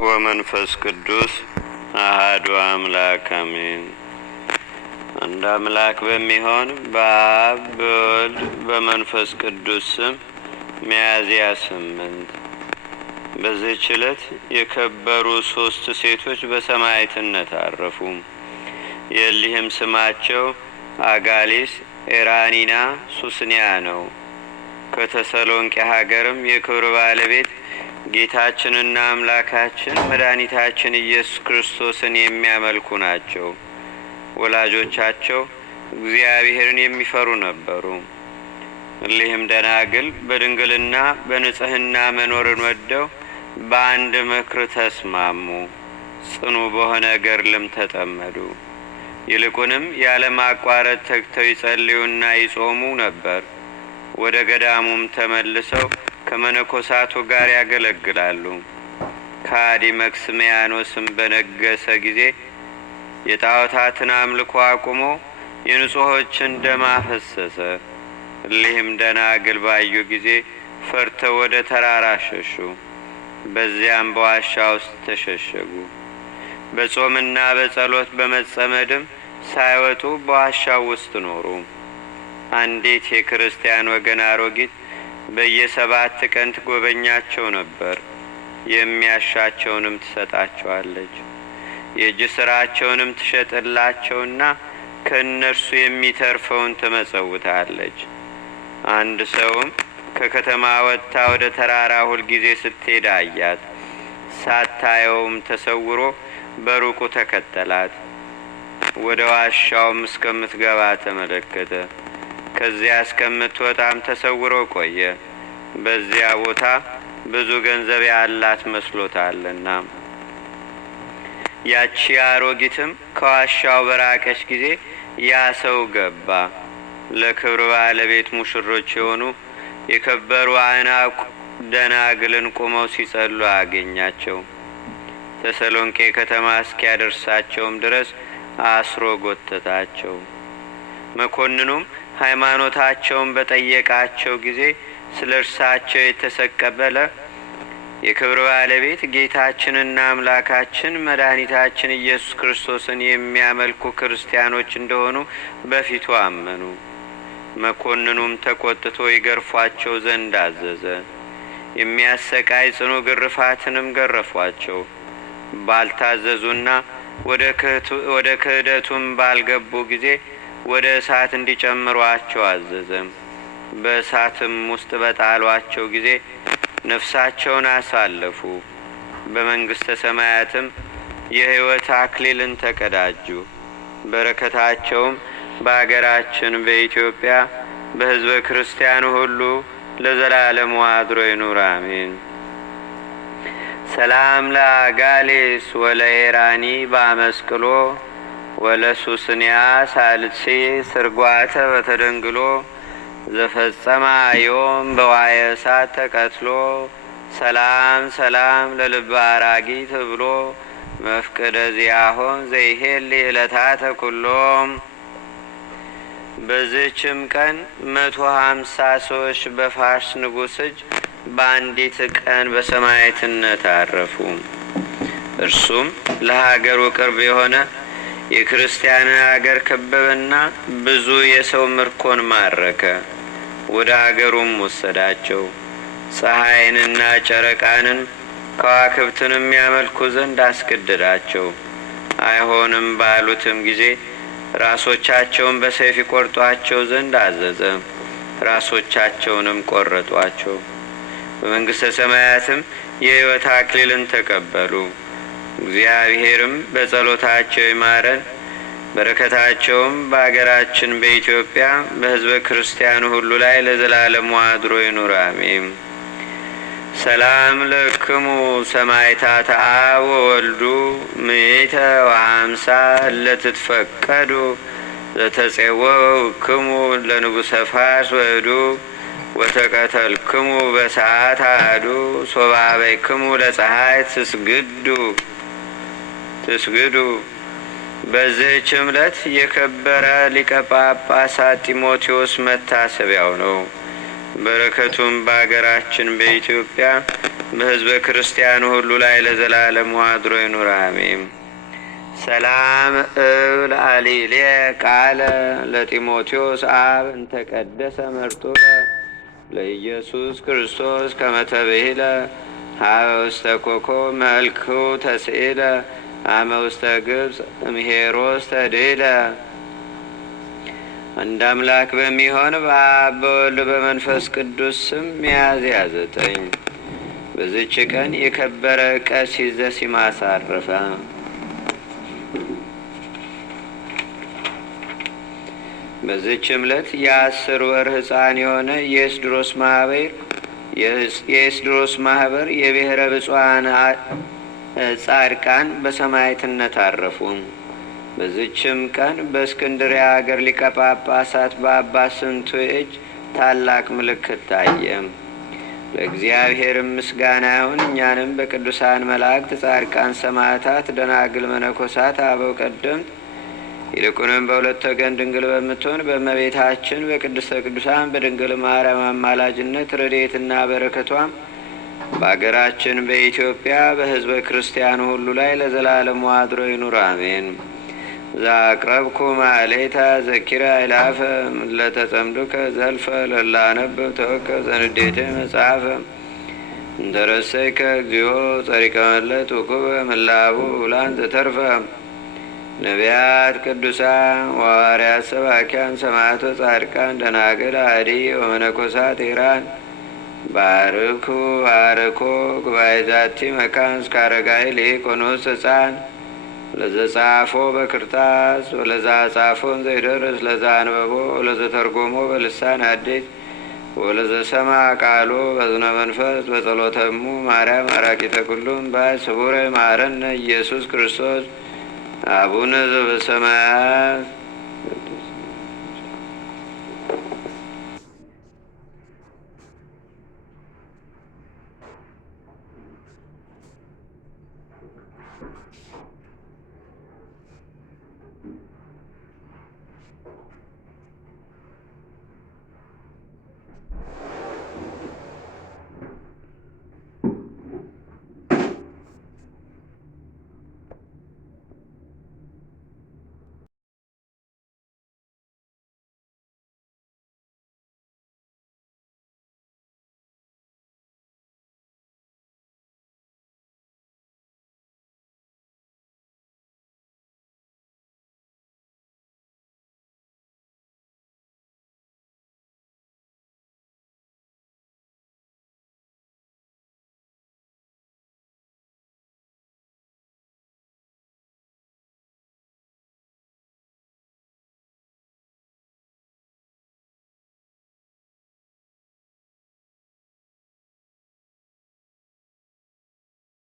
ወመንፈስ ቅዱስ አሐዱ አምላክ አሜን። አንድ አምላክ በሚሆን በአብ በወልድ በመንፈስ ቅዱስ ስም ሚያዝያ 8 በዚህች ዕለት የከበሩ 3 ሴቶች በሰማዕትነት አረፉ። የእሊህም ስማቸው አጋሊስ፣ ኤራኒና ሱስንያ ነው። ከተሰሎንቄ ሀገርም የክብር ባለቤት ጌታችንና አምላካችን መድኃኒታችን ኢየሱስ ክርስቶስን የሚያመልኩ ናቸው። ወላጆቻቸው እግዚአብሔርን የሚፈሩ ነበሩ። እሊህም ደናግል በድንግልና በንጽህና መኖርን ወደው በአንድ ምክር ተስማሙ። ጽኑ በሆነ ገድልም ተጠመዱ። ይልቁንም ያለማቋረጥ ተግተው ይጸልዩና ይጾሙ ነበር። ወደ ገዳሙም ተመልሰው ከመነኮሳቱ ጋር ያገለግላሉ። ከሃዲ መክስሚያኖስም በነገሰ ጊዜ የጣዖታትን አምልኮ አቁሞ የንጹሖችን ደም አፈሰሰ። እሊህም ደናግል ባዩ ጊዜ ፈርተው ወደ ተራራ ሸሹ። በዚያም በዋሻ ውስጥ ተሸሸጉ። በጾምና በጸሎት በመጸመድም ሳይወጡ በዋሻው ውስጥ ኖሩ። አንዲት የክርስቲያን ወገን አሮጊት በየ7 ቀን ትጎበኛቸው ነበር። የሚያሻቸውንም ትሰጣቸዋለች። የእጅ ስራቸውንም ትሸጥላቸውና ከእነርሱ የሚተርፈውን ትመጸውታለች። አንድ ሰውም ከከተማ ወጥታ ወደ ተራራ ሁልጊዜ ስትሄድ አያት። ሳታየውም ተሰውሮ በሩቁ ተከተላት። ወደ ዋሻውም እስከምትገባ ተመለከተ። ከዚያ እስከምትወጣም ተሰውሮ ቆየ። በዚያ ቦታ ብዙ ገንዘብ ያላት መስሎታልና። ያቺ አሮጊትም ከዋሻው በራቀች ጊዜ ያ ሰው ገባ። ለክብር ባለቤት ሙሽሮች የሆኑ የከበሩ አናቁ ደናግልን ቁመው ሲጸሉ አገኛቸው። ተሰሎንቄ ከተማ እስኪያደርሳቸውም ድረስ አስሮ ጎተታቸው። መኮንኑም ሃይማኖታቸውን በጠየቃቸው ጊዜ ስለ እርሳቸው የተሰቀበለ የክብር ባለቤት ጌታችንና አምላካችን መድኃኒታችን ኢየሱስ ክርስቶስን የሚያመልኩ ክርስቲያኖች እንደሆኑ በፊቱ አመኑ። መኮንኑም ተቆጥቶ ይገርፏቸው ዘንድ አዘዘ። የሚያሰቃይ ጽኑ ግርፋትንም ገረፏቸው። ባልታዘዙና ወደ ክህደቱም ባልገቡ ጊዜ ወደ እሳት እንዲጨምሯቸው አዘዘ። በእሳትም ውስጥ በጣሏቸው ጊዜ ነፍሳቸውን አሳለፉ። በመንግሥተ ሰማያትም የሕይወት አክሊልን ተቀዳጁ። በረከታቸውም በአገራችን በኢትዮጵያ በሕዝበ ክርስቲያኑ ሁሉ ለዘላለሙ አድሮ ይኑር አሜን። ሰላም ለአጋሌስ ወለኤራኒ ባመስቅሎ ወለሱስንያ ሳልሲ ስርጓተ በተደንግሎ ዘፈጸማ ዮም በዋየ እሳት ተቀትሎ ሰላም ሰላም ለልበ አራጊ ተብሎ መፍቅደ ዚያሆን ዘይሄል ዕለታተ ኩሎም። በዚህችም ቀን 150 ሰዎች በፋርስ ንጉሥ እጅ በአንዲት ቀን በሰማዕትነት አረፉ። እርሱም ለሀገሩ ቅርብ የሆነ የክርስቲያን ሀገር ከበበና ብዙ የሰው ምርኮን ማረከ። ወደ ሀገሩም ወሰዳቸው። ፀሐይንና ጨረቃንን ከዋክብትንም ያመልኩ ዘንድ አስገደዳቸው። አይሆንም ባሉትም ጊዜ ራሶቻቸውን በሰይፍ ይቆርጧቸው ዘንድ አዘዘ። ራሶቻቸውንም ቆረጧቸው። በመንግሥተ ሰማያትም የሕይወት አክሊልን ተቀበሉ። እግዚአብሔርም በጸሎታቸው ይማረን፣ በረከታቸውም በአገራችን በኢትዮጵያ በሕዝበ ክርስቲያኑ ሁሉ ላይ ለዘላለሙ አድሮ ይኑር አሜን። ሰላም ለክሙ ሰማዕታተ አብ ወወልዱ 150 ለትትፈቀዱ ዘተጼወክሙ ለንጉሠ ፋርስ ወእዱ ወተቀተልክሙ በሰዓት አሐዱ ሶባበይክሙ ለፀሐይ ትስግዱ። በዚህች ዕለት የከበረ ሊቀ ጳጳሳት ጢሞቴዎስ መታሰቢያው ነው። በረከቱም በአገራችን በኢትዮጵያ በሕዝበ ክርስቲያኑ ሁሉ ላይ ለዘላለሙ አድሮ ይኑር አሜን። ሰላም እብል አሊሌ ቃለ ለጢሞቴዎስ አብ እንተቀደሰ መርጡለ ለኢየሱስ ክርስቶስ ከመተብሂለ ሀበ ውስተ ኮከብ መልክሁ ተስኢለ አመ ውስተ ግብፅ እምሄሮስ ተድኢለ። አንድ አምላክ በሚሆን በአብ በወልድ በመንፈስ ቅዱስ ስም ሚያዝያ 9 በዚች ቀን የከበረ ቀሲስ ዘሲማስ አረፈ። በዚችም ዕለት የ10 ወር ሕፃን የሆነ የኤስድሮስ ማህበር የብሔረ ብፁዓን ጻድቃን በሰማዕትነት አረፉ። በዚችም ቀን በእስክንድርያ አገር ሊቀ ጳጳሳት በአባ ስንቱ እጅ ታላቅ ምልክት ታየ። ለእግዚአብሔርም ምስጋና ይሁን። እኛንም በቅዱሳን መላእክት፣ ጻድቃን፣ ሰማዕታት፣ ደናግል፣ መነኮሳት፣ አበው ቀደምት ይልቁንም በሁለት ወገን ድንግል በምትሆን በእመቤታችን በቅድስተ ቅዱሳን በድንግል ማርያም አማላጅነት ረድኤትና በረከቷም በአገራችን በኢትዮጵያ በሕዝበ ክርስቲያኑ ሁሉ ላይ ለዘላለሙ አድሮ ይኑር አሜን። ዛቅረብኩ ማሌታ ዘኪራ ይላፈ ለተጸምዱከ ዘልፈ ለላነብብ ተወከ ዘንዴቴ መጽሐፈ እንተረሰይከ እግዚኦ ጸሪቀ መለት ውኩበ ምላቡ ውላን ዘተርፈ ነቢያት፣ ቅዱሳን ወሐዋርያት፣ ሰባኪያን፣ ሰማዕቶ፣ ጻድቃን፣ ደናግል፣ አዲ ወመነኮሳት ኢራን ባርኩ ባርኮ ጉባኤ ዛቲ መካን እስከ አረጋዊ ሊቅ ወንዑስ ሕፃን ለዘጻፎ በክርታስ ወለዛ ጻፎን ዘይደርስ ለዛ አንበቦ ወለዘተርጎሞ በልሳን አዲስ ወለዘሰማ ቃሎ በዝነ መንፈስ በጸሎተሙ ማርያም አራቂተ ኩሉም ባይ ስቡረ ማረነ ኢየሱስ ክርስቶስ አቡነ ዘበሰማያት